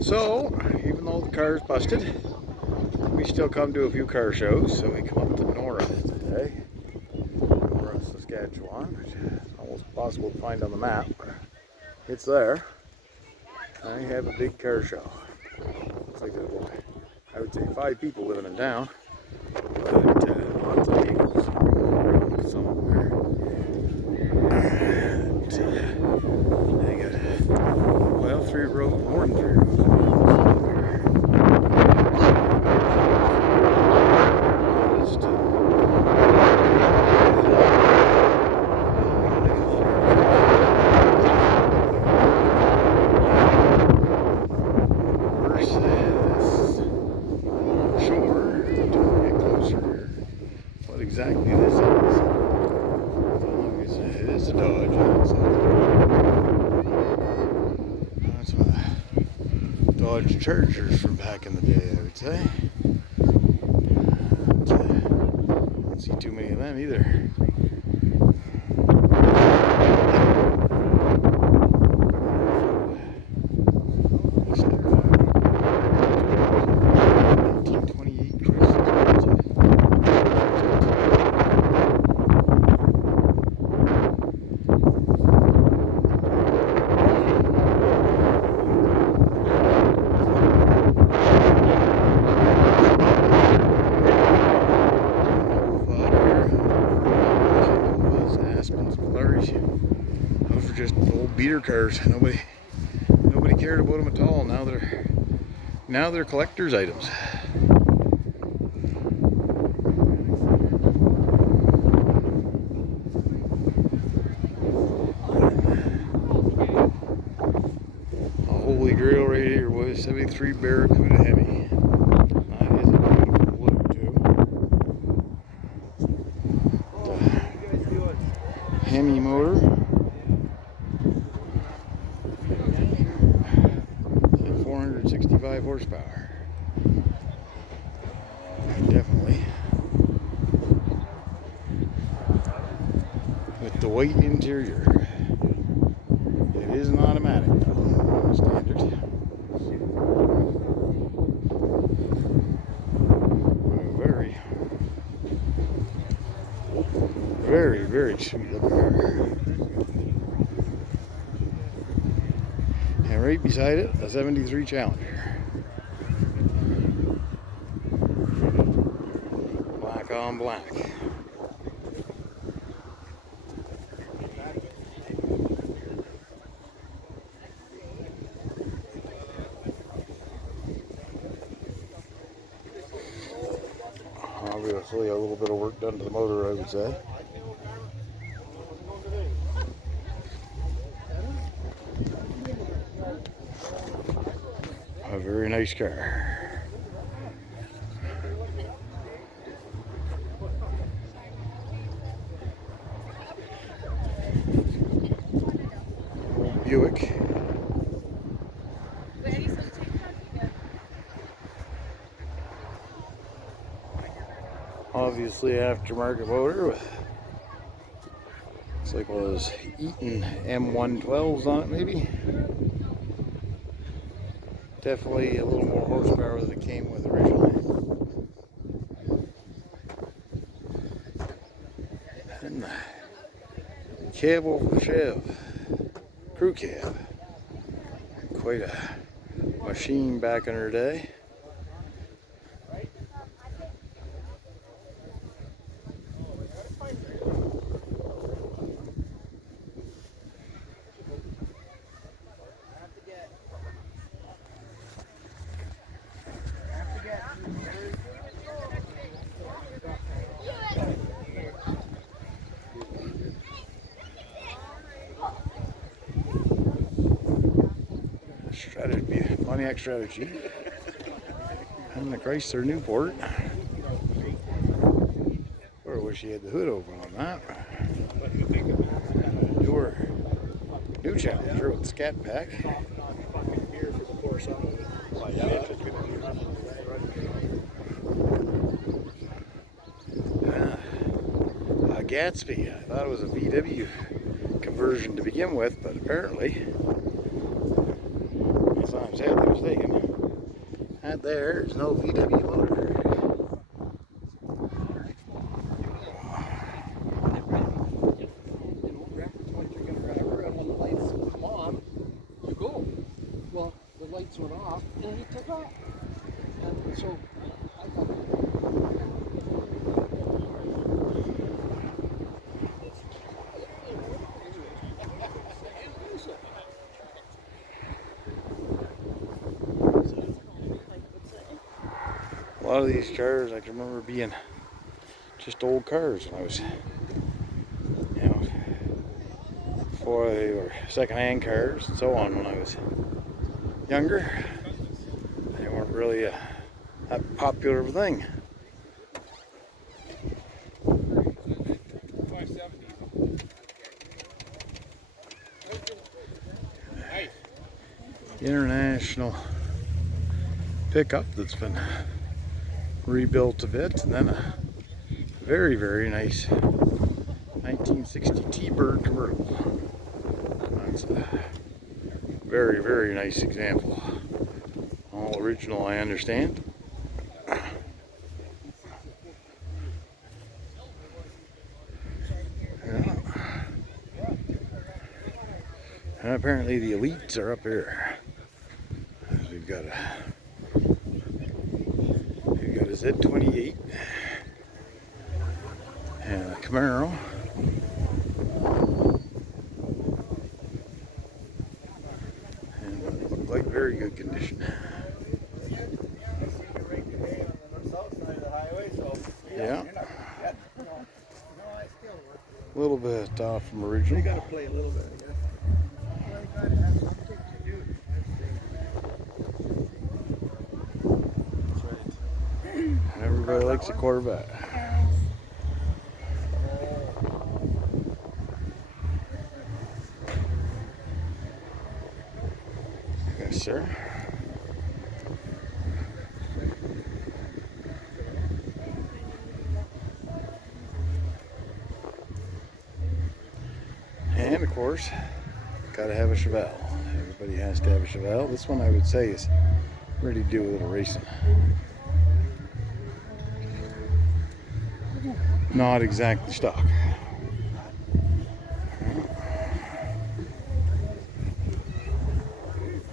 So, even though the car's busted, we still come to a few car shows. So we come up to Nora today. Nora, Saskatchewan, which is almost impossible to find on the map. It's there. I have a big car show. Looks like there's about, I would say, 5 people living in town. But lots of vehicles around somewhere. And they got, well, 3 roads, more than 3 roads. Exactly this is. It is a Dodge. That's a Dodge Chargers from back in the day, I would say. Don't see too many of them either. Those were just old beater cars. Nobody cared about them at all. Now they're collector's items. A holy grail right here was 73 Barracuda Hemi. That is a beautiful blue too. The Hemi motor. 465 horsepower. Definitely. With the white interior. It is an automatic though, standard. Very sweet looking car. And right beside it, a 73 Challenger. Black on black. Obviously a little bit of work done to the motor, I would say. A very nice car. Buick. Obviously aftermarket motor with, looks like one of those Eaton M112s on it maybe. Definitely a little more horsepower than it came with originally. And the cab over Chev crew cab. Quite a machine back in her day. Strategy, Pontiac Strategy, and the Chrysler Newport. Or I wish he had the hood open on that. New Challenger with the Scat Pack. Gatsby. I thought it was a VW conversion to begin with, but apparently it's not I'm sadly mistaken. That there is no VW motor. Well, the lights went off and he took off. And so I thought, A lot of these cars I can remember being just old cars when I was, before they were second-hand cars and so on when I was younger. They weren't really that popular of a thing. International pickup that's been rebuilt a bit, and then a very, very nice 1960 T-Bird convertible. That's a very, very nice example. All original, I understand. Yeah. And apparently the elites are up here. We've got a Z28 and a Camaro. And look like very good condition. Yeah. A little bit off from original. you got to play a little bit, I guess. Everybody likes a Corvette. Yes, sir. And of course, gotta have a Chevelle. Everybody has to have a Chevelle. This one I would say is ready to do a little racing. Not exactly stock.